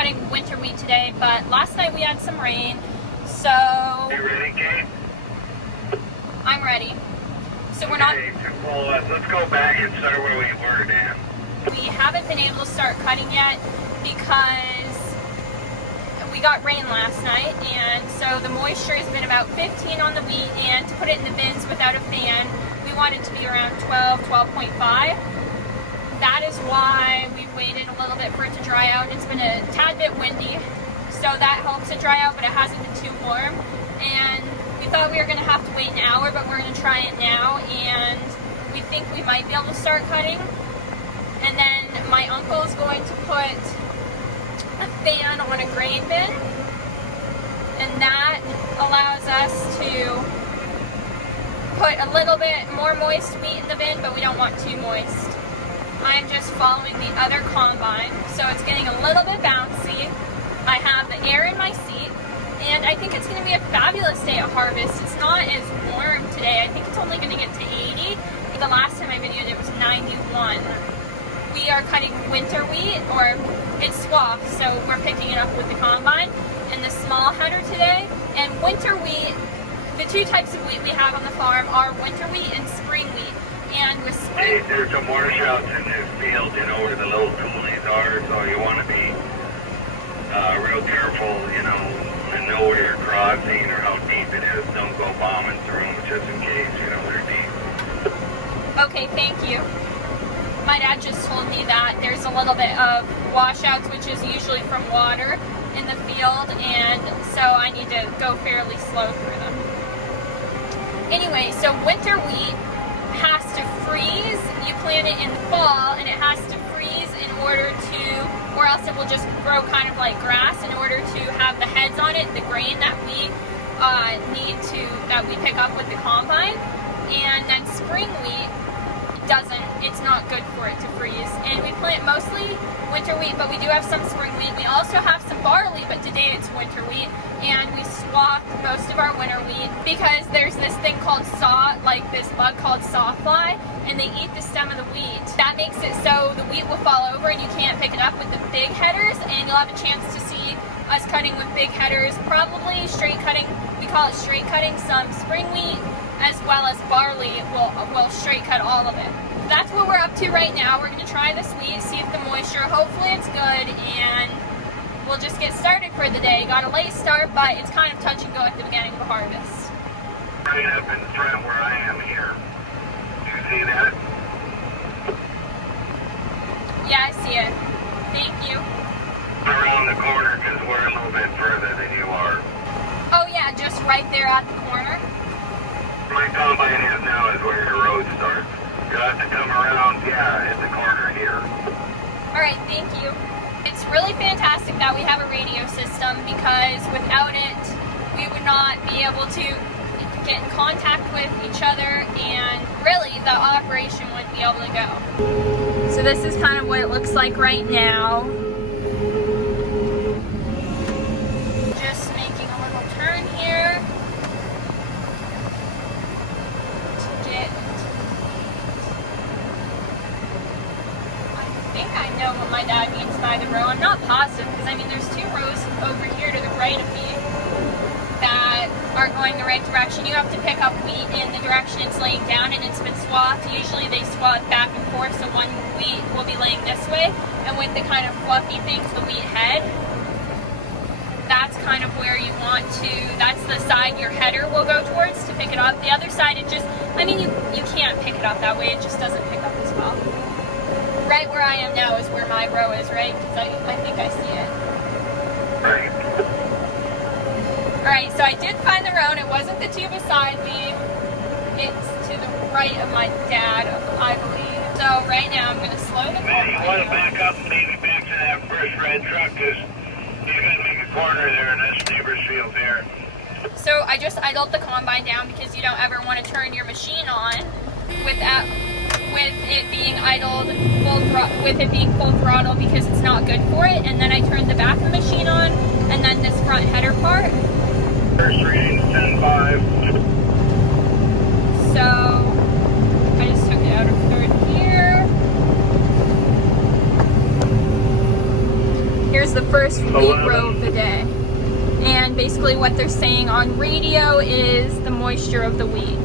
cutting winter wheat today, but last night we had some rain, so... You ready, Kate? I'm ready. So we're not... Okay, well, let's go back and start where we were, Dan. We haven't been able to start cutting yet because we got rain last night, and so the moisture has been about 15 on the wheat, and to put it in the bins without a fan, we want it to be around 12.5. That is why we've waited a little bit for it to dry out. It's been a tad bit windy, so that helps it dry out, but it hasn't been too warm. And we thought we were going to have to wait an hour, but we're going to try it now, and we think we might be able to start cutting. And then my uncle is going to put a fan on a grain bin, and that allows us to put a little bit more moist wheat in the bin, but we don't want too moist. I'm just following the other combine, so it's getting a little bit bouncy. I have the air in my seat, and I think it's going to be a fabulous day at harvest. It's not as warm today. I think it's only going to get to 80. The last time I videoed it was 91. We are cutting winter wheat, or it's swath, so we're picking it up with the combine, and the small header today. And winter wheat, the two types of wheat we have on the farm are winter wheat and spring wheat. And with spring... Hey, there's some washouts in this field, you know, where the little toolies are, so you want to be real careful, you know, and know where you're crossing or how deep it is. Don't go bombing through them just in case, you know, they're deep. Okay, thank you. My dad just told me that there's a little bit of washouts, which is usually from water in the field, and so I need to go fairly slow through them. Anyway, so winter wheat has to freeze. You plant it in the fall, and it has to freeze in order to, or else it will just grow kind of like grass, in order to have the heads on it, the grain that we that we pick up with the combine. And then spring wheat doesn't, it's not good for it to freeze. And we plant mostly winter wheat, but we do have some spring wheat. We also have some barley, but today it's winter wheat. And we swath most of our winter wheat because there's this thing called this bug called sawfly, and they eat the stem of the wheat. That makes it so the wheat will fall over and you can't pick it up with the big headers, and you'll have a chance to see us cutting with big headers, probably straight cutting. We call it straight cutting some spring wheat, as well as barley. We'll straight cut all of it. That's what we're up to right now. We're going to try this wheat, see if the moisture, hopefully it's good, and we'll just get started for the day. Got a late start, but it's kind of touch and go at the beginning of the harvest. Right up in front where I am here. Do you see that? Yeah, I see it. Thank you. Around the corner, because we're a little bit further than you are. Oh yeah, just right there at the corner. My combine is now is where your road starts. You'll have to come around, yeah, at the corner here. Alright, thank you. It's really fantastic that we have a radio system, because without it, we would not be able to get in contact with each other, and really the operation wouldn't be able to go. So this is kind of what it looks like right now. Just making a little turn here. I know what my dad means by the row. I'm not positive, because I mean there's two rows over here to the right of me that aren't going the right direction. You have to pick up wheat in the direction it's laying down, and it's been swathed. Usually they swath back and forth, so one wheat will be laying this way, and with the kind of fluffy things, the wheat head, that's kind of where you want to, that's the side your header will go towards to pick it up. The other side, it just, I mean you can't pick it up that way, it just doesn't pick up as well. Right where I am now is where my row is, right? Because I think I see it. Right. Alright, so I did find the row, and it wasn't the two beside me. It's to the right of my dad, I believe. So right now I'm going to slow the Man, you want to back up maybe back to that first red truck, because he's going to make a corner there in this neighbor's field there. So I just idled the combine down, because you don't ever want to turn your machine on with it being idled full throttle, because it's not good for it. And then I turned the back of the machine on, and then this front header part. First reading 10.5. So I just took it out of third here. Here's Here's the first wheat row of the day. And basically what they're saying on radio is the moisture of the wheat.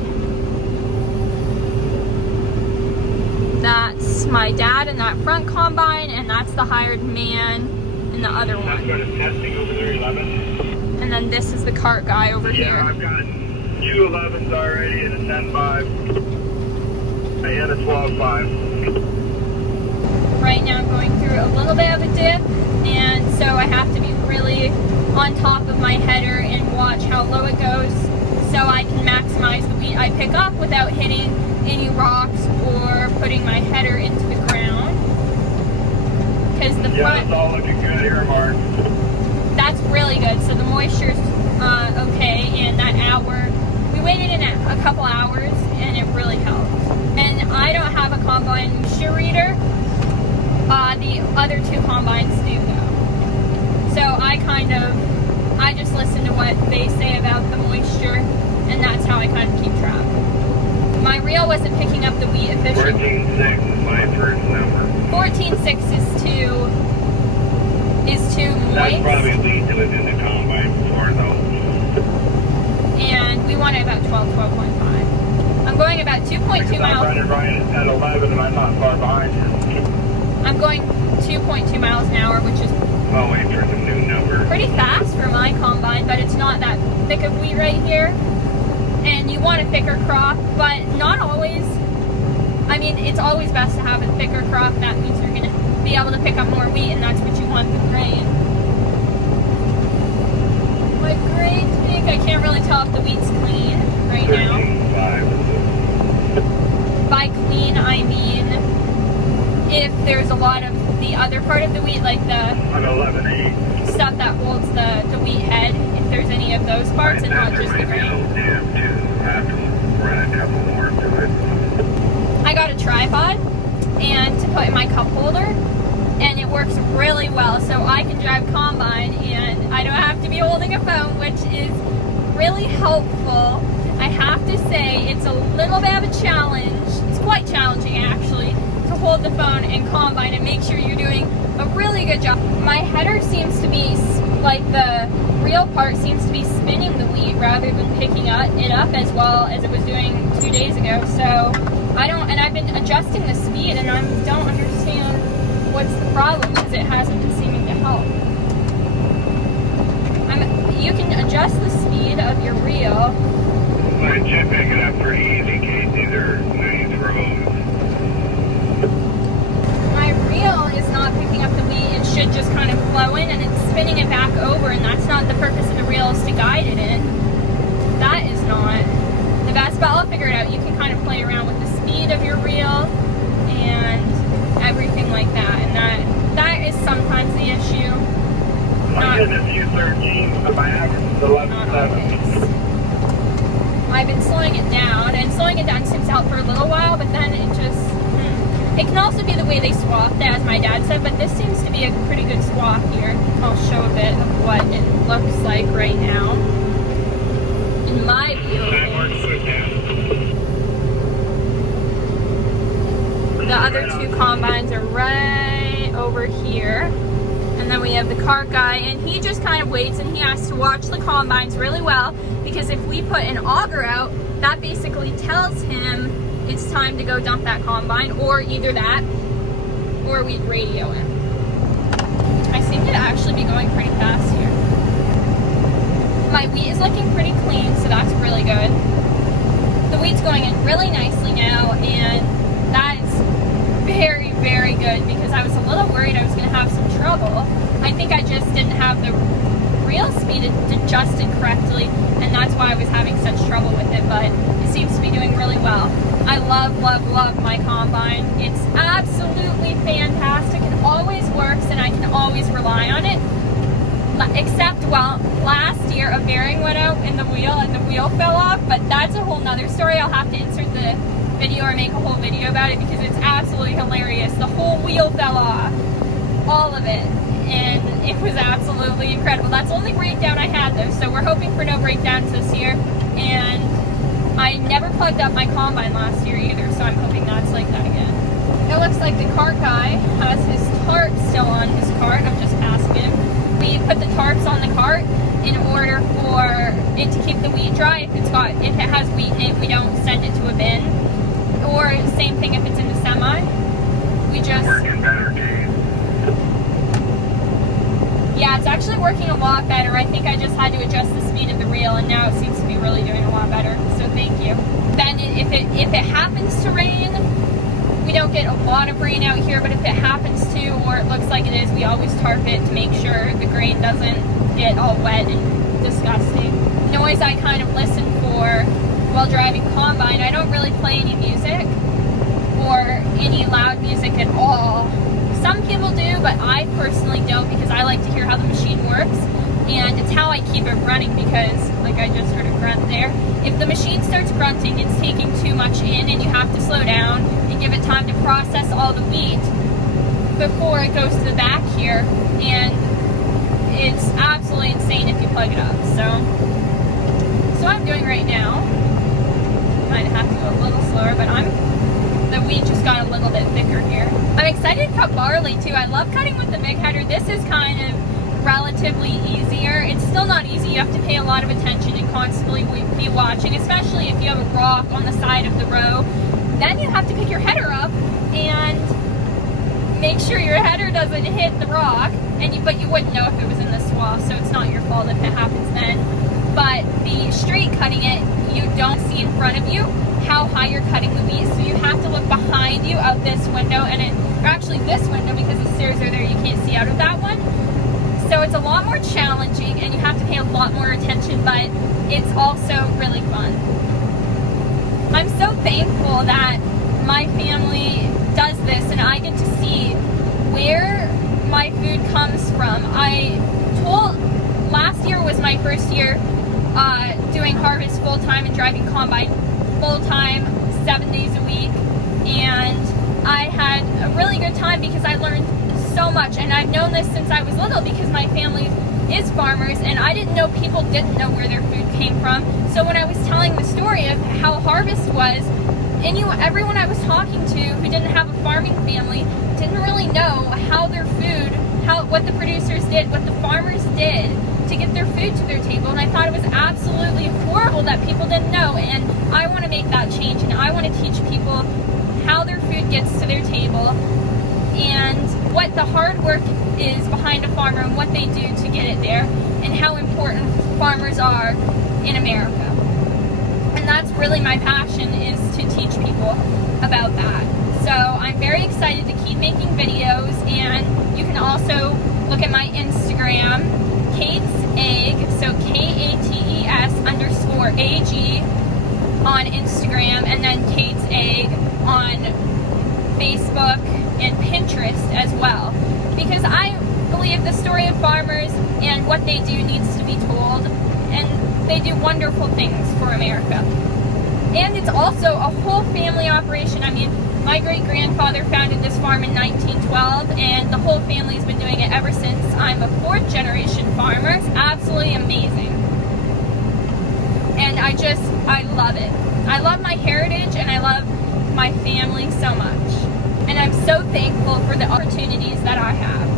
That's my dad in that front combine, and that's the hired man in the other one. I've got a testing over there, 11. And then this is the cart guy over here. Yeah, I've got 2 11s already and a 10.5 and a 12.5. Right now I'm going through a little bit of a dip, and so I have to be really on top of my header and watch how low it goes so I can maximize the wheat I pick up without hitting any rocks or putting my header into the ground. Because the front, it's all looking good here, Mark. that's really good. So the moisture's okay, and that hour, we waited in a couple hours and it really helped. And I don't have a combine moisture reader. The other 2 combines do though. So I just listen to what they say about the moisture, and that's how I kind of keep track. My reel wasn't picking up the wheat efficiently. 14.6 is my first number. 14.6 is too moist. That's probably lead to it in the combine before though. And we want it about 12.5. I'm going about 2.2 miles. I'm running right at 11 and I'm not far behind you. I'm going 2.2 miles an hour, which is I'll wait for the new number. pretty fast for my combine, but it's not that thick of wheat right here. And you want a thicker crop, but not always. I mean, it's always best to have a thicker crop. That means you're going to be able to pick up more wheat, and that's what you want the grain. My grain's big. I can't really tell if the wheat's clean right now. 13.5. By clean, I mean if there's a lot of the other part of the wheat, like the I'm 11.8. stuff that holds the wheat head, if there's any of those parts and not just the grain. Have to run a couple more to it. I got a tripod and to put in my cup holder, and it works really well, so I can drive combine and I don't have to be holding a phone, which is really helpful. I have to say it's a little bit of a challenge. It's quite challenging actually to hold the phone and combine and make sure you're doing a really good job. My header seems to be, like the reel part seems to be spinning the wheat rather than picking it up as well as it was doing 2 days ago. So and I've been adjusting the speed and I don't understand what's the problem because it hasn't been seeming to help. You can adjust the speed of your reel. I should pick it up pretty easy in case these are nice roads. My reel is not picking up the wheat. It should just kind of flow in, and it's spinning it back over, and that's not the purpose of the reel, is to guide it in. That is not the best, but I'll figure it out. You can kind of play around with the speed of your reel and everything like that, and that is sometimes the issue. I'm getting a few 13s, but my average is 11.7. I've been slowing it down, and slowing it down seems to help for a little while, but then it just, it can also be the way they swathed it, as my dad said, but this seems to be a pretty good swath here. I'll show a bit of what it looks like right now. In my view, the other 2 combines are right over here. And then we have the cart guy, and he just kind of waits, and he has to watch the combines really well, because if we put an auger out, that basically tells him it's time to go dump that combine, or either that, or we'd radio him. I seem to actually be going pretty fast here. My wheat is looking pretty clean, so that's really good. The wheat's going in really nicely now, and that is very, very good, because I was a little worried I was going to have some trouble. I think I just didn't have the reel speed adjusted correctly, and that's why I was having such trouble with it, but it seems to be doing really well. I love, love, love my combine. It's absolutely fantastic. It always works, and I can always rely on it. Except, well, last year a bearing went out in the wheel and the wheel fell off, but that's a whole nother story. I'll have to insert the video or make a whole video about it because it's absolutely hilarious. The whole wheel fell off, all of it, and it was absolutely incredible. That's the only breakdown I had though, so we're hoping for no breakdowns this year. And I never plugged up my combine last year either, so I'm hoping that's like that again. It looks like the cart guy has his tarp still on his cart. I'm just asking him. We put the tarps on the cart in order for it to keep the wheat dry. If it has wheat in it, we don't send it to a bin. Or same thing if it's in the semi. We just Working better, Dave. Yeah, it's actually working a lot better. I think I just had to adjust the speed of the reel, and now it seems to be really doing a lot better. So thank you. Then if it happens to rain, we don't get a lot of rain out here, but if it happens to, or it looks like it is, we always tarp it to make sure the grain doesn't get all wet and disgusting. Noise I kind of listen for while driving combine, I don't really play any music or any loud music at all. Some people do, but I personally don't, because I like to hear how the machine works, and it's how I keep it running, because like I just heard a grunt there. If the machine starts grunting, it's taking too much in, and you have to slow down and give it time to process all the wheat before it goes to the back here, and it's absolutely insane if you plug it up. So what I'm doing right now, might have to go a little slower, but the wheat just got a little bit thicker here. I'm excited to cut barley too. I love cutting with the big header. This is kind of relatively easier. It's still not easy. You have to pay a lot of attention and constantly be watching, especially if you have a rock on the side of the row. Then you have to pick your header up and make sure your header doesn't hit the rock. But you wouldn't know if it was in the swath, so it's not your fault if it happens then. But the straight cutting it, you don't see in front of you how high you're cutting the wheat, so you have to look behind you out this window, or actually this window, because the stairs are there, you can't see out of that one. So it's a lot more challenging, and you have to pay a lot more attention, but it's also really fun. I'm so thankful that my family does this, and I get to see where my food comes from. Last year was my first year doing harvest full-time and driving combine full-time 7 days a week, and I had a really good time because I learned so much, and I've known this since I was little because my family is farmers, and I didn't know people didn't know where their food came from. So when I was telling the story of how harvest was, and everyone I was talking to who didn't have a farming family didn't really know how their food, what the producers did, what the farmers did to get their food to their table, and I thought it was absolutely horrible that people didn't know, and I want to make that change, and I want to teach people how their food gets to their table and what the hard work is behind a farmer and what they do to get it there, and how important farmers are in America. And that's really my passion, is to teach people about that. So I'm very excited to keep making videos, and you can also look at my Instagram, Kate's Egg, so KATES_AG on Instagram, and then Kate's Egg on Facebook and Pinterest as well. Because I believe the story of farmers and what they do needs to be told, and they do wonderful things for America. And it's also a whole family operation. I mean, my great-grandfather founded this farm in 1912, and the whole family's been doing it ever since. I'm a fourth-generation farmer. It's absolutely amazing. And I love it. I love my heritage, and I love my family so much. And I'm so thankful for the opportunities that I have.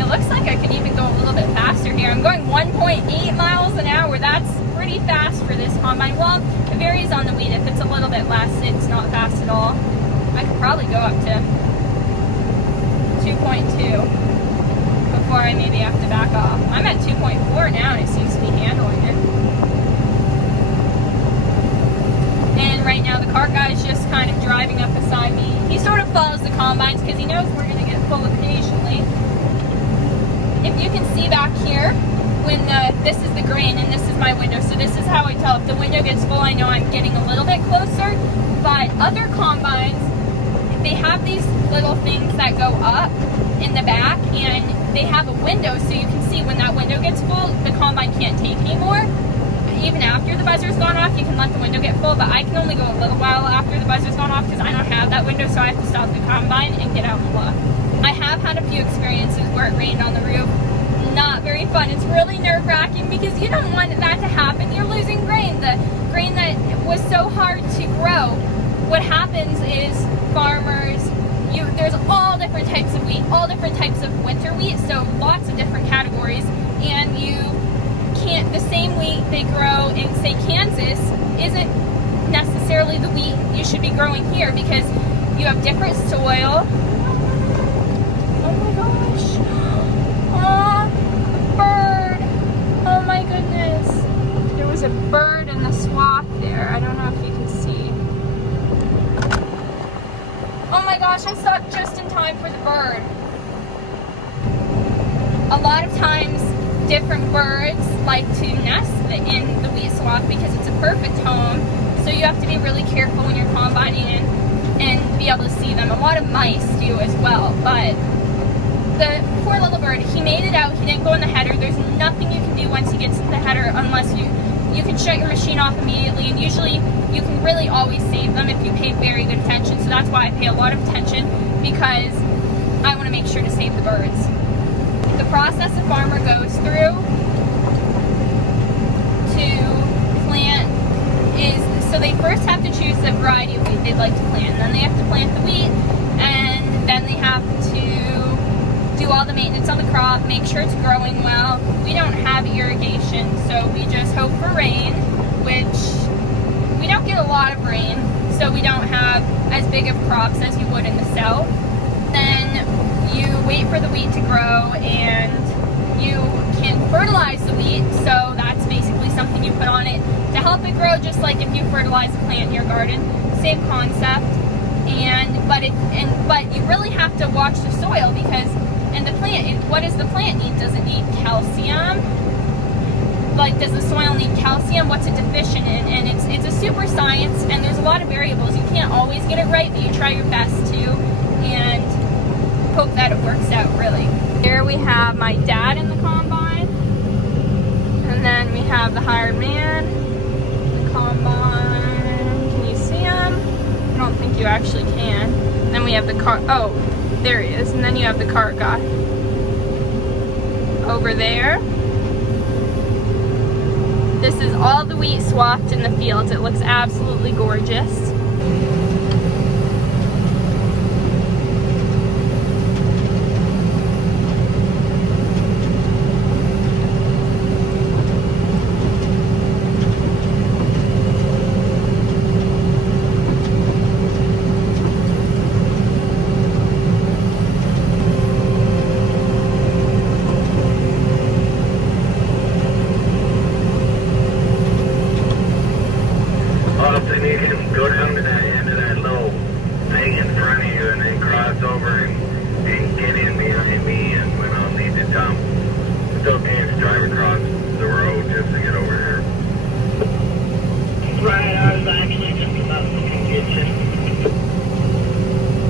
It looks like I could even go a little bit faster here. I'm going 1.8 miles an hour. That's pretty fast for this combine. Well, it varies on the wheat. If it's a little bit less, it's not fast at all. I could probably go up to 2.2 before I maybe have to back off. I'm at 2.4 now, and it seems to be handling it. And right now the cart guy is just kind of driving up beside me. He sort of follows the combines because he knows we're going to get full occasionally. If you can see back here, when this is the grain and this is my window, so this is how I tell if the window gets full. I know I'm getting a little bit closer. But other combines, they have these little things that go up in the back, and they have a window, so you can see when that window gets full, the combine can't take anymore. Even after the buzzer's gone off, you can let the window get full, but I can only go a little while after the buzzer's gone off because I don't have that window, so I have to stop the combine and get out and look. I have had a few experiences where it rained on the roof. Not very fun. It's really nerve-wracking because you don't want that to happen. You're losing grain. The grain that was so hard to grow what happens is farmers, there's all different types of wheat, all different types of winter wheat, so lots of different categories, and you can't, the same wheat they grow in, say, Kansas isn't necessarily the wheat you should be growing here, because you have different soil. Oh my gosh. Oh, bird. Oh my goodness. There was a bird in the swath there. I don't know if you can see. Oh my gosh, I stopped just in time for the bird. A lot of times, different birds like to nest in the wheat swath because it's a perfect home. So you have to be really careful when you're combining and be able to see them. A lot of mice do as well, but the poor little bird, he made it out. He didn't go in the header. There's nothing you can do once he gets in the header unless you can shut your machine off immediately, and usually you can really always save them if you pay very good attention. So that's why I pay a lot of attention, because I want to make sure to save the birds. The process a farmer goes through to plant is, so they first have to choose the variety of wheat they'd like to plant, and then they have to plant the wheat, and then they have to do all the maintenance on the crop, make sure it's growing well. We don't have irrigation, so we just hope for rain, which we don't get a lot of rain, so we don't have as big of crops as you would in the south. Then you wait for the wheat to grow, and you can fertilize the wheat, so that's basically something you put on it to help it grow, just like if you fertilize a plant in your garden. Same concept. But you really have to watch the soil, because the plant, what does the plant need? Does it need calcium? Like, does the soil need calcium? What's it deficient in? And it's a super science, and there's a lot of variables. You can't always get it right, but you try your best to, and hope that it works out, really. Here we have my dad in the combine, and then we have the hired man, the combine. Can you see him? I don't think you actually can. And then we have the cart. Oh, there he is. And then you have the cart guy over there. This is all the wheat swathed in the fields. It looks absolutely gorgeous.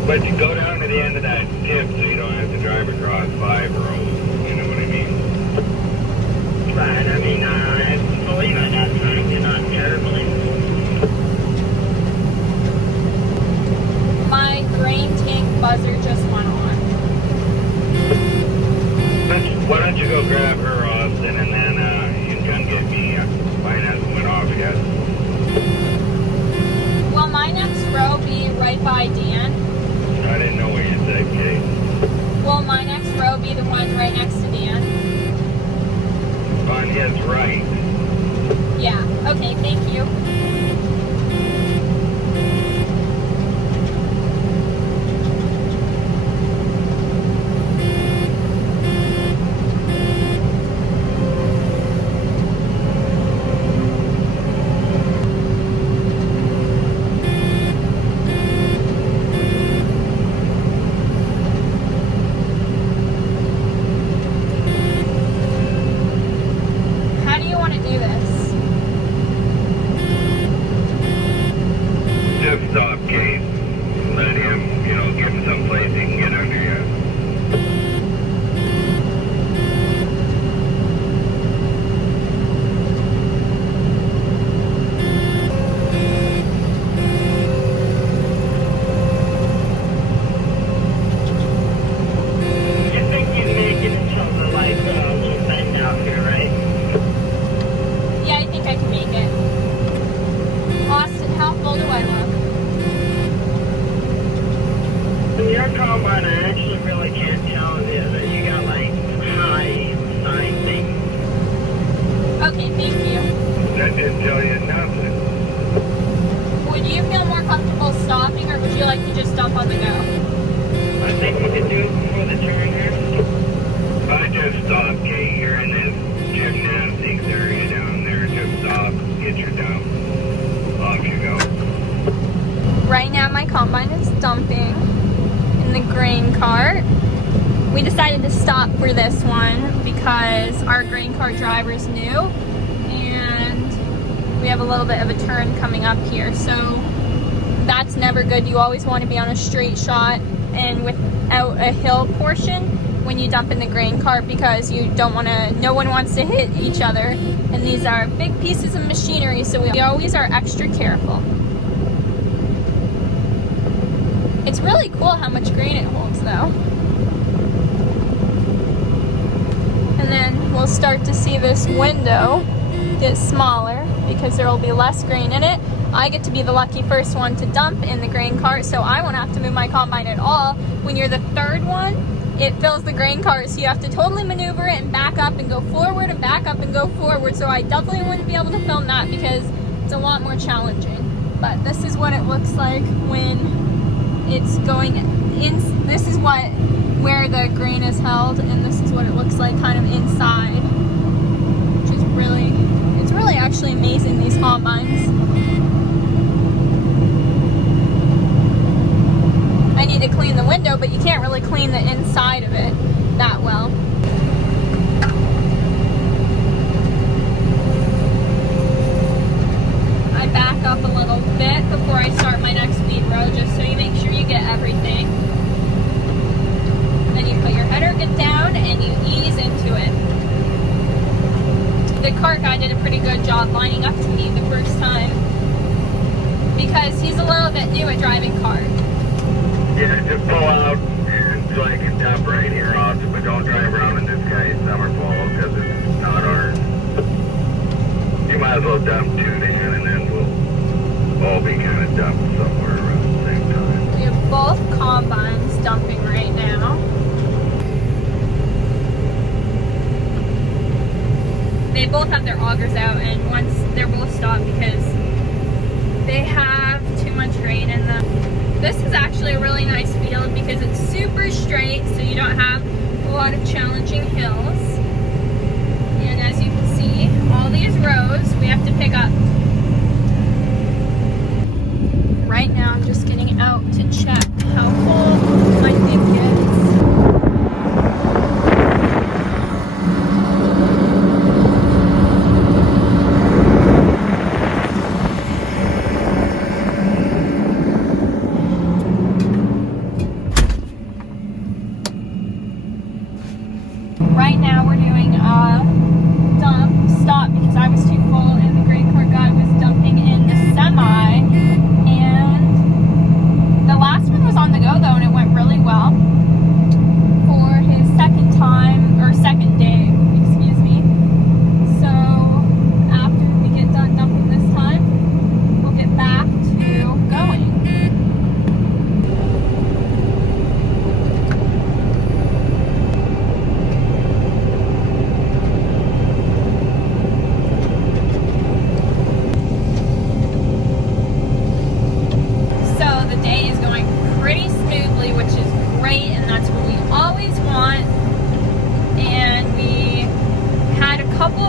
But you go down to the end of that tip so you don't have to drive across 5 rows. You know what I mean? Right, I mean, I believe at that time you're not terribly. My grain tank buzzer just went on. Why don't you go grab her, Austin, and then you can come get me. Mine hasn't went off yet. Will my next row be right by Dan? I didn't know what you said, Kate. Will my next row be the one right next to Dan? Vanya's right. Yeah. Okay, thank you. We decided to stop for this one because our grain cart driver is new and we have a little bit of a turn coming up here. So that's never good. You always want to be on a straight shot and without a hill portion when you dump in the grain cart, because you don't want to, no one wants to hit each other. And these are big pieces of machinery, so we always are extra careful. It's really cool how much grain it holds though. And then we'll start to see this window get smaller because there will be less grain in it. I get to be the lucky first one to dump in the grain cart, so I won't have to move my combine at all. When you're the third one, it fills the grain cart, so you have to totally maneuver it and back up and go forward and back up and go forward. So I definitely wouldn't be able to film that because it's a lot more challenging. But this is what it looks like when it's going in. This is where the grain is held, and this is what it looks like kind of inside, which is really, it's really actually amazing, these combines. I need to clean the window, but you can't really clean the inside of it that well. I back up a little bit before I start my next lead row, just so you make sure you get everything. Then you put your header down and you ease into it. The cart guy did a pretty good job lining up to me the first time because he's a little bit new at driving cart. Yeah, just pull out and so I can dump right here also, but don't drive around in this guy's summer fall because it's not ours. You might as well dump two then and then we'll all be kind of dumped somewhere around the same time. We have both combines dumping right now. They both have their augers out, and once they're both stopped because they have too much grain in them. This is actually a really nice field because it's super straight, so you don't have a lot of challenging hills. And as you can see, all these rows we have to pick up. Right now I'm just getting out to check how full my thing gets. Right now we're doing a dump stop because I was too full and the grain cart guy was dumping in the semi, and the last one was on the go though and it went really well for his second time, or second day, excuse me. So after we get done dumping this time, we'll get back to going.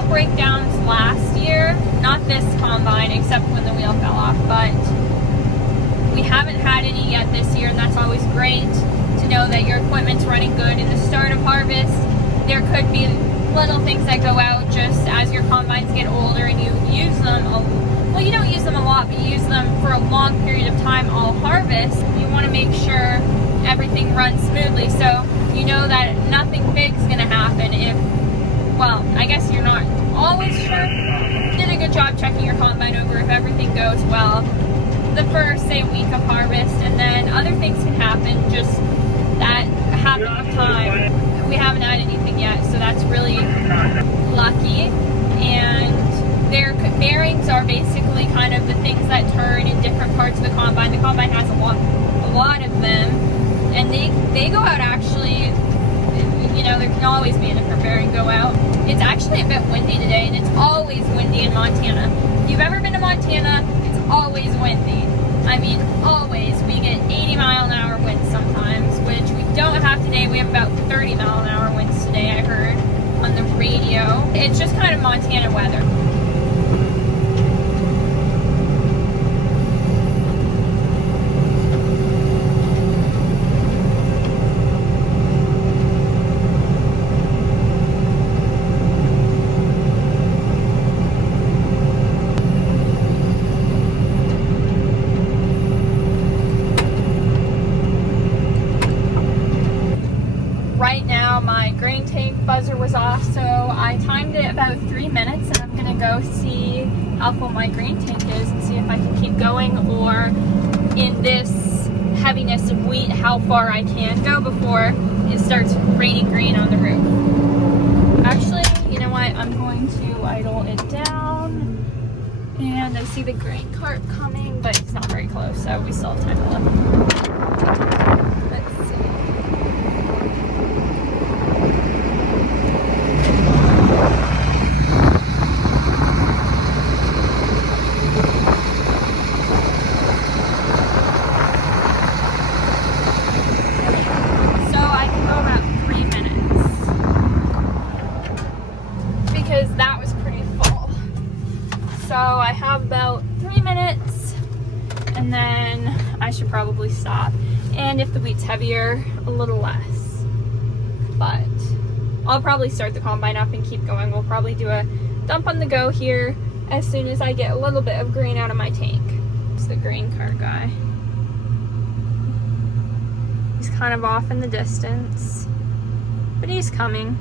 Breakdowns last year, not this combine except when the wheel fell off, but we haven't had any yet this year, and that's always great to know that your equipment's running good in the start of harvest. There could be little things that go out just as your combines get older and you use them, well, you don't use them a lot, but you use them for a long period of time all harvest. You want to make sure everything runs smoothly, so you know that nothing big is going to happen if, well, I guess you're not always sure. Did a good job checking your combine over if everything goes well the first, say, week of harvest, and then other things can happen, just that happen with time. We haven't had anything yet, so that's really lucky. And their bearings are basically kind of the things that turn in different parts of the combine. The combine has a lot of them, and they go out actually. You know, there can always be a different bearing go out. It's actually a bit windy today, and it's always windy in Montana. If you've ever been to Montana, it's always windy. I mean, always. We get 80-mile-an-hour winds sometimes, which we don't have today. We have about 30-mile-an-hour winds today, I heard on the radio. It's just kind of Montana weather. So my grain tank buzzer was off, so I timed it about 3 minutes, and I'm gonna go see how full my grain tank is and see if I can keep going, or in this heaviness of wheat, how far I can go before it starts raining grain on the roof. Actually, you know what? I'm going to idle it down, and I see the grain cart coming, but it's not very close, so we still have time to look. Let's see. So I have about 3 minutes, and then I should probably stop. And if the wheat's heavier, a little less. But I'll probably start the combine up and keep going. We'll probably do a dump on the go here as soon as I get a little bit of grain out of my tank. It's the grain cart guy. He's kind of off in the distance, but he's coming.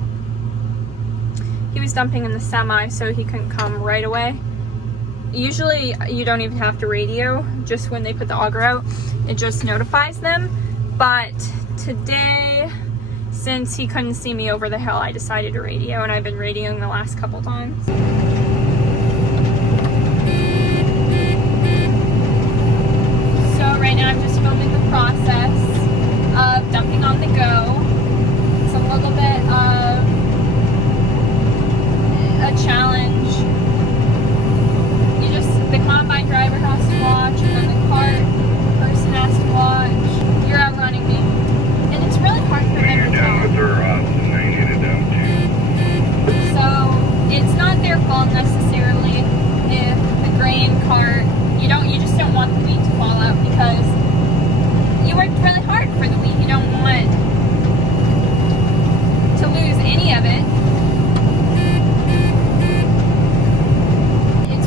He was dumping in the semi, so he couldn't come right away. Usually you don't even have to radio, just when they put the auger out, it just notifies them. But today, since he couldn't see me over the hill, I decided to radio, and I've been radioing the last couple times. So right now I'm just filming the process of dumping on the go. It's a little bit of a challenge. The combine driver has to watch, and then the cart person has to watch. You're outrunning me. And it's really hard for them to tell. So it's not their fault necessarily if the grain cart, you just don't want the wheat to fall out, because you worked really hard for the wheat. You don't want to lose any of it.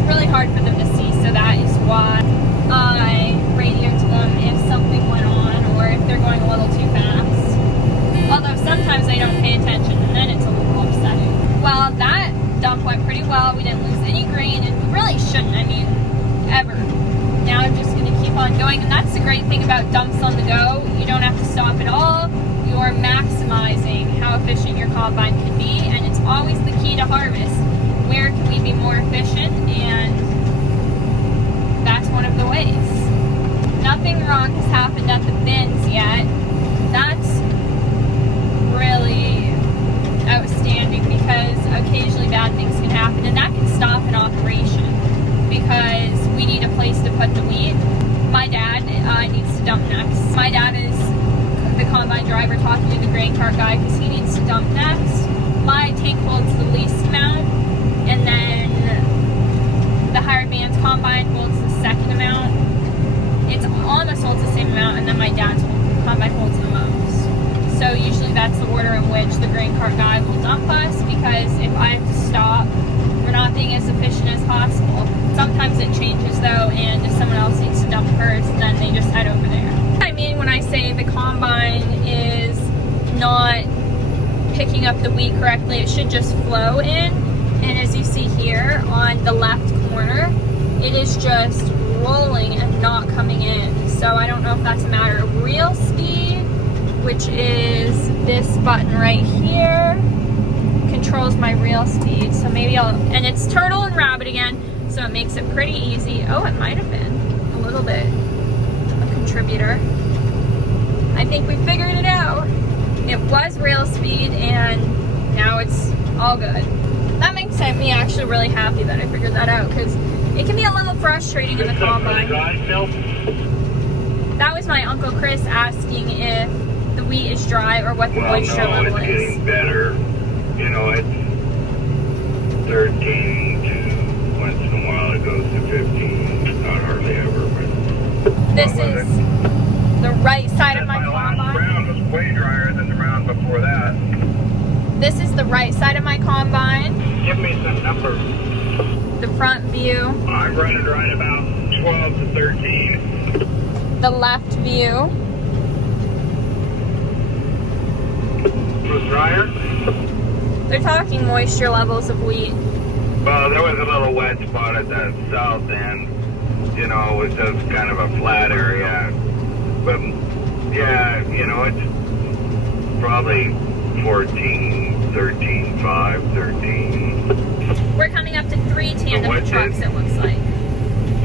Really hard for them to see, so that is why I radio to them if something went on, or if they're going a little too fast. Although sometimes they don't pay attention, and then it's a little upsetting. Well, that dump went pretty well. We didn't lose any grain, and we really shouldn't, I mean, ever. Now I'm just going to keep on going, and that's the great thing about dumps on the go. You don't have to stop at all. You are maximizing how efficient your combine can be, and it's always the key to harvest. Where can we be more efficient? And that's one of the ways. Nothing wrong has happened at the bins yet. That's really outstanding, because occasionally bad things can happen, and that can stop an operation because we need a place to put the wheat. My dad needs to dump next. My dad is the combine driver talking to the grain cart guy because he needs to dump next. My tank holds the least amount, and then the hired man's combine holds the second amount. It's almost holds the same amount, and then my dad's combine holds the most. So usually that's the order in which the grain cart guy will dump us, because if I have to stop, we're not being as efficient as possible. Sometimes it changes though, and if someone else needs to dump first, then they just head over there. I mean, when I say the combine is not picking up the wheat correctly, it should just flow in. And as you see here on the left corner, it is just rolling and not coming in. So I don't know if that's a matter of reel speed, which is this button right here, controls my reel speed. So maybe and it's turtle and rabbit again, so it makes it pretty easy. Oh, it might have been a little bit a contributor. I think we figured it out. It was reel speed, and now it's all good. That makes me actually really happy that I figured that out, because it can be a little frustrating in the combine. That was my Uncle Chris asking if the wheat is dry or what the moisture level is. It's getting better. You know, it's 13 to once in a while it goes to 15. Not hardly ever, but this is the right side of my combine. The round was way drier than the round before that. This is the right side of my combine. Give me some numbers. The front view. I'm running right about 12 to 13. The left view. It was drier? moisture? They're talking moisture levels of wheat. Well, there was a little wet spot at the south end. You know, it was just kind of a flat area. But, yeah, you know, it's probably 14, 13, 5, 13. We're coming up to 3 tandem trucks, it looks like.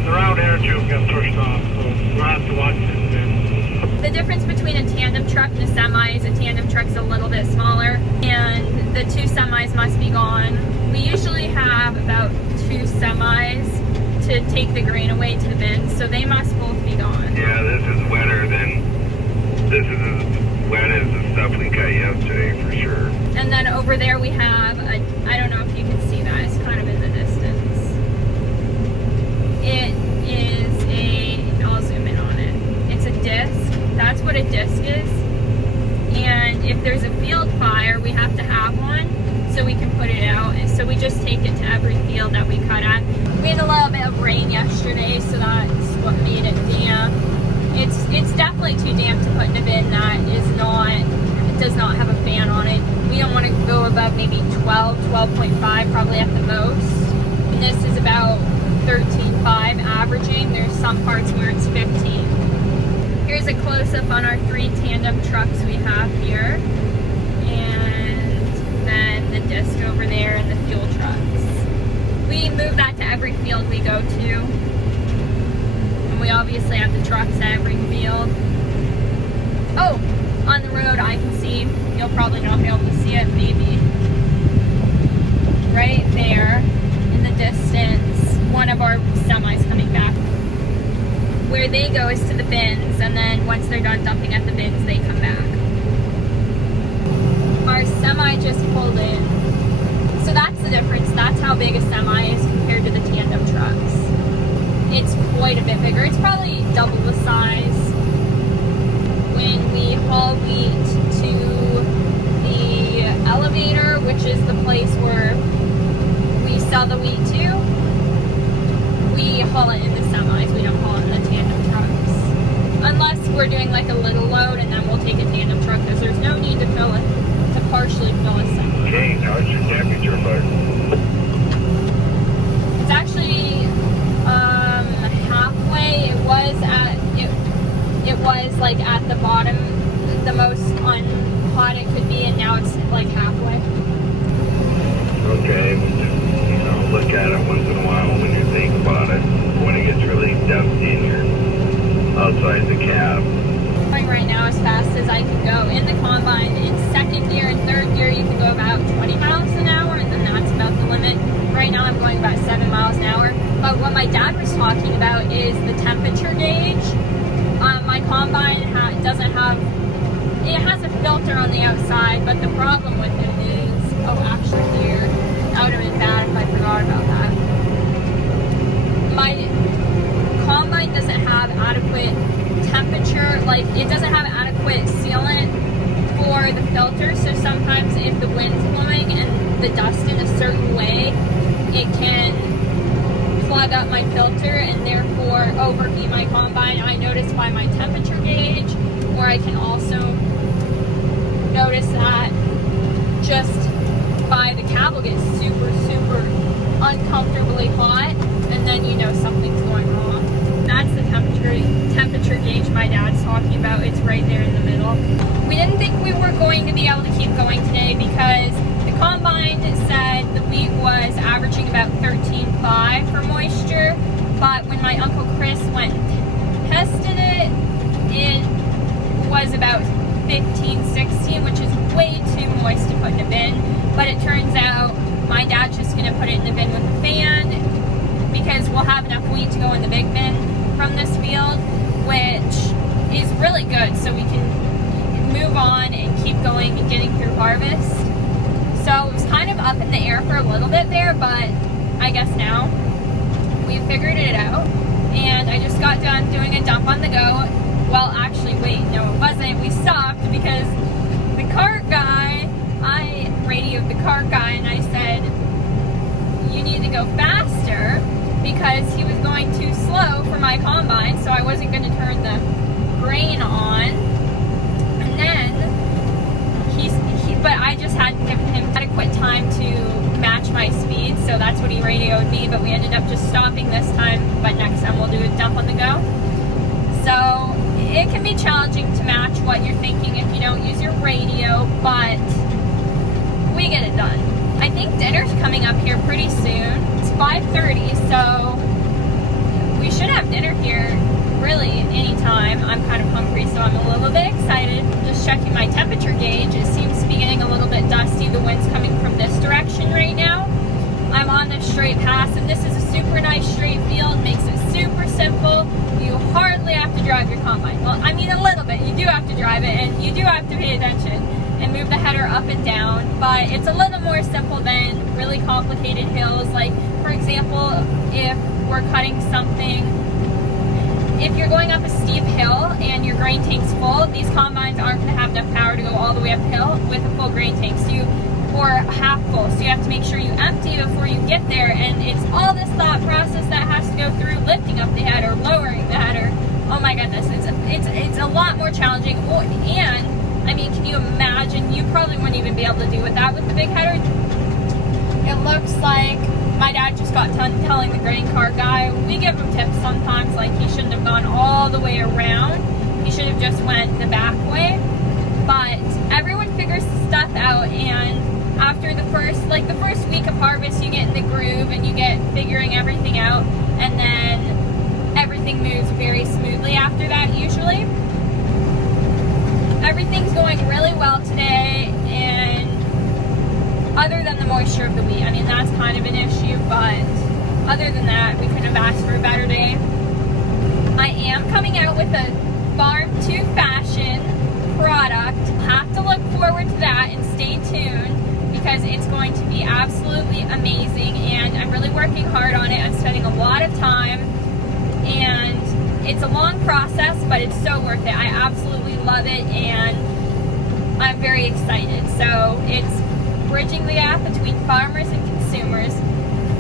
The round air tube got pushed off, so we'll have to watch it. The difference between a tandem truck and a semi is a tandem truck's a little bit smaller, and the 2 semis must be gone. We usually have about 2 semis to take the grain away to the bins, so they must both be gone. Yeah, this is wetter than, this is as wet as the stuff we cut yesterday for sure. And then over there we have a, I don't know if you can see that, it's kind of in the distance. It is a, I'll zoom in on it. It's a disc. That's what a disc is. And if there's a field fire, we have to have one so we can put it out. And so we just take it to every field that we cut at. We had a little bit of rain yesterday, so that's what made it damp. It's definitely too damp to put in a bin that is not, it does not have a fan on it. We don't want to go above maybe 12, 12.5 probably at the most. And this is about 13.5 averaging. There's some parts where it's 15. Here's a close-up on our 3 tandem trucks we have here. And then the disc over there and the fuel trucks. We move that to every field we go to. And we obviously have the trucks at every field. Oh, on the road I can see, you'll probably not be able to see it, maybe. Right there in the distance, one of our semis coming back. Where they go is to the bins, and then once they're done dumping at the bins, they come back. Our semi just pulled in. So that's the difference. That's how big a semi is compared to the tandem trucks. It's quite a bit bigger. It's probably double the size. When we haul wheat to the elevator, which is the place where we sell the wheat to, we haul it in the semis. We don't haul it in the tandem trucks. Unless we're doing like a little load, and then we'll take a tandem truck, because there's no need to fill it, to partially fill a semi. Okay, how's your temperature, bud? It's actually halfway. It was like at the bottom, the most hot it could be, and now it's like halfway. Okay, we'll just, you know, look at it once in a while when you think about it. When it gets really dusty and you're outside the cab. Going right now as fast as I can go. In the combine, in 2nd gear and 3rd gear, you can go about 20 miles an hour, and then that's about the limit. Right now I'm going about 7 miles an hour. But what my dad was talking about is the temperature gauge. My combine doesn't have, it has a filter on the outside, but the problem with it is, oh, actually here, that would have been bad if I forgot about that. My combine doesn't have adequate temperature, like it doesn't have adequate sealant for the filter, so sometimes if the wind's blowing and the dust in a certain way, it can plug up my filter and therefore overheat my combine. I notice by my temperature gauge, or I can also notice that just by the cab will get super, super uncomfortably hot, and then you know something's going wrong. That's the temperature gauge my dad's talking about. It's right there in the middle. We didn't think we were going to be able to keep going today because the combine said the wheat was averaging about 13.5 for moisture, but when my Uncle Chris went and tested it, it was about 15, 16, which is way too moist to put in a bin. But it turns out my dad's just gonna put it in the bin with a fan, because we'll have enough wheat to go in the big bin from this field, which is really good, so we can move on and keep going and getting through harvest. So it was kind of up in the air for a little bit there, but I guess now we figured it out. And I just got done doing a dump on the go. Well, actually, wait, no it wasn't. We stopped because the cart guy, I radioed the cart guy and I said, you need to go faster, because he was going too slow for my combine, so I wasn't going to turn the grain on. And then but I just had time to match my speed, so that's what he radioed me, but we ended up just stopping this time, but next time we'll do a dump on the go. So it can be challenging to match what you're thinking if you don't use your radio, but we get it done. I think dinner's coming up here pretty soon. It's 5:30, so we should have dinner here really anytime. I'm kind of hungry, so I'm a little bit excited. Just checking my temperature gauge. It seems to be getting a little bit dusty. The wind's coming from this direction right now. I'm on this straight pass, and this is a super nice straight field. Makes it super simple. You hardly have to drive your combine. Well, I mean a little bit. You do have to drive it, and you do have to pay attention and move the header up and down, but it's a little more simple than really complicated hills. Like, for example, if we're cutting something, if you're going up a steep hill and your grain tank's full, these combines aren't going to have enough power to go all the way uphill with a full grain tank, or half full, so you have to make sure you empty before you get there, and it's all this thought process that has to go through lifting up the header, lowering the header. Oh my goodness, it's a lot more challenging. Oh, and I mean, can you imagine? You probably wouldn't even be able to do with that with the big header. It looks like my dad just got done telling the grain cart guy, we give him tips sometimes, like he shouldn't have gone all the way around. He should have just went the back way. But everyone figures stuff out, and after the first week of harvest, you get in the groove and you get figuring everything out, and then everything moves very smoothly after that usually. Everything's going really well today, and other than the moisture of the wheat, I mean, that's kind of an issue, but other than that, we couldn't have asked for a better day. I am coming out with a farm to fashion product. Have to look forward to that and stay tuned, because it's going to be absolutely amazing, and I'm really working hard on it. I'm spending a lot of time, and it's a long process, but it's so worth it. I absolutely love it, and I'm very excited. So it's bridging the gap between farmers and consumers,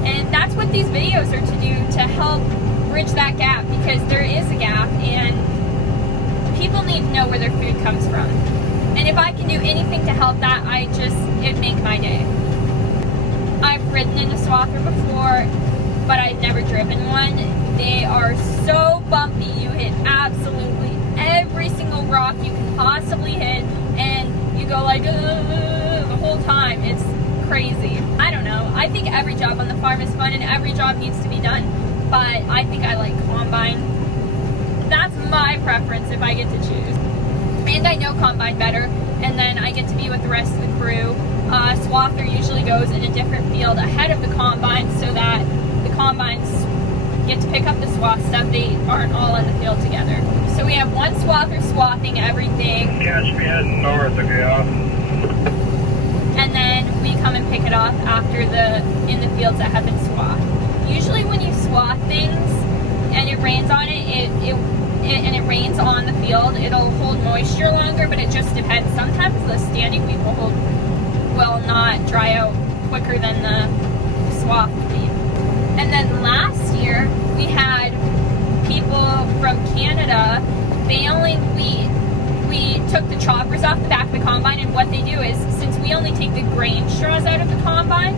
and that's what these videos are to do, to help bridge that gap, because there is a gap, and people need to know where their food comes from. And if I can do anything to help that, it'd make my day. I've ridden in a swather before, but I've never driven one. They are so bumpy. You hit absolutely every single rock you can possibly hit, and you go like the whole time. It's crazy. I don't know. I think every job on the farm is fun, and every job needs to be done, but I think I like combine. That's my preference if I get to choose. And I know combine better, and then I get to be with the rest of the crew. Swather usually goes in a different field ahead of the combine, so that the combines get to pick up the swath stuff. They aren't all in the field together. So we have one swather swathing everything. Catch me heading north, okay? And then we come and pick it off after in the fields that have been swathed. Usually when you swath things and it rains on it, and it rains on the field, it'll hold moisture longer, but it just depends. Sometimes the standing wheat will not dry out quicker than the swathed wheat. And then last year, we had people from Canada baling wheat. We took the choppers off the back of the combine, and what they do is, since we only take the grain straws out of the combine,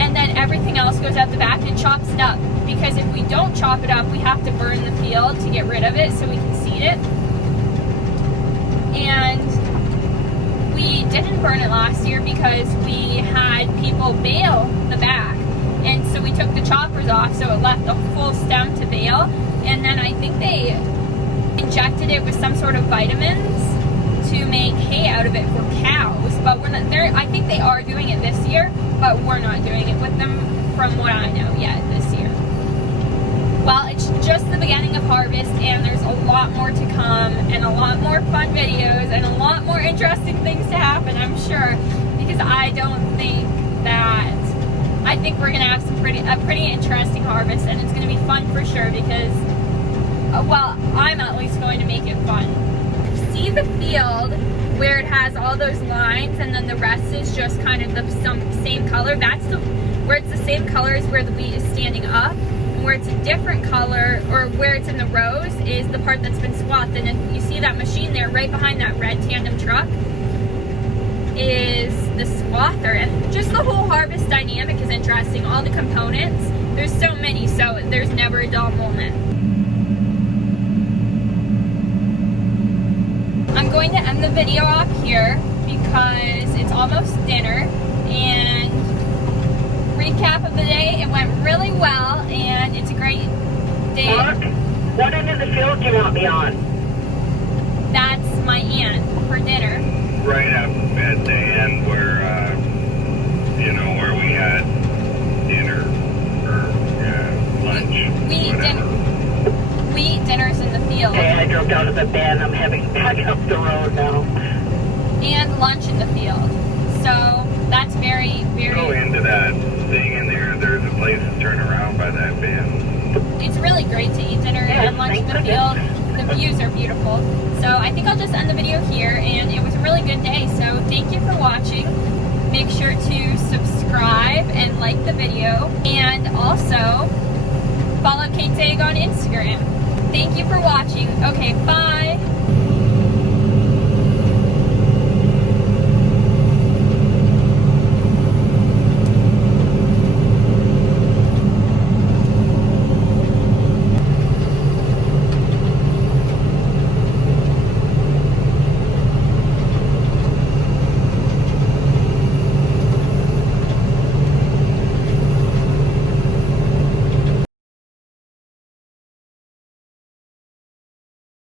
and then everything else goes out the back, and it chops it up. Because if we don't chop it up, we have to burn the field to get rid of it so we can seed it. And we didn't burn it last year because we had people bale the back. And so we took the choppers off, so it left a full stem to bale. And then I think they injected it with some sort of vitamins to make hay out of it for cows. But we're not there. I think they are doing it this year, but we're not doing it with them from what I know yet this year. Well, it's just the beginning of harvest, and there's a lot more to come, and a lot more fun videos, and a lot more interesting things to happen, I'm sure, because I think we're going to have a pretty interesting harvest, and it's going to be fun for sure, because, well, I'm at least going to make it fun. See the field where it has all those lines, and then the rest is just kind of the same color? That's where it's the same color as where the wheat is standing up. Where it's a different color, or where it's in the rows, is the part that's been swathed. And if you see that machine there right behind that red tandem truck is the swather, and just this dynamic is interesting. All the components, there's so many, so there's never a dull moment. I'm going to end the video off here because it's almost dinner, and recap of the day, it went really well, and it's a great day. Mark, what end of the field do you want me on? That's my aunt for dinner. Right up at the end where, you know, where we had dinner or lunch. We eat dinners in the field. Okay, I drove down to the bend. I'm heading back up the road now. And lunch in the field. So that's very, very... Go into that thing in there. There's a place to turn around by that bend. It's really great to eat dinner Yes, and lunch in the thank field. goodness. The views are beautiful. So I think I'll just end the video here, and it was a really good day. So thank you for watching. Make sure to subscribe and like the video, and also follow Kate's Egg on Instagram. Thank you for watching. Okay, bye.